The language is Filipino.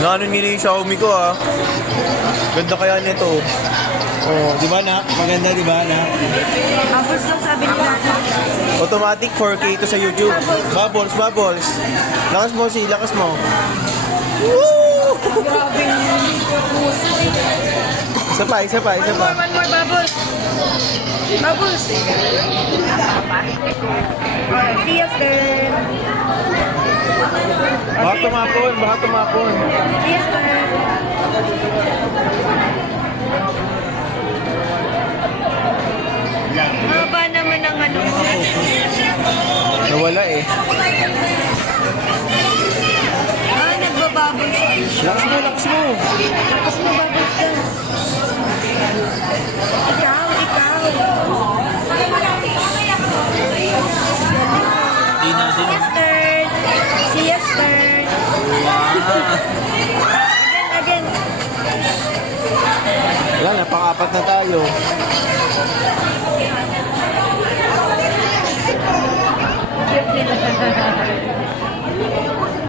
Gano'n nila yung Xiaomi ko ah. Ganda kaya nito. Oh, di ba na? Maganda di ba na? Bubbles lang sabi nila. Automatic 4K to sa YouTube. Bubbles, bubbles. Lakas mo si, lakas mo. Woo! Grabe yung puso. Isa pa, isa pa, isa pa. One more bubbles. Bubbles. See you soon. Baka tumapon, baka tumapon. See you soon. Haba naman ang ano mo. Nawala eh. Nagbabubbles. Lakas mo, lakas mo. Tapos mabubbles ka. Ikaw, ikaw. See you soon. See you soon. Again. Wala na, pang-apat na tayo.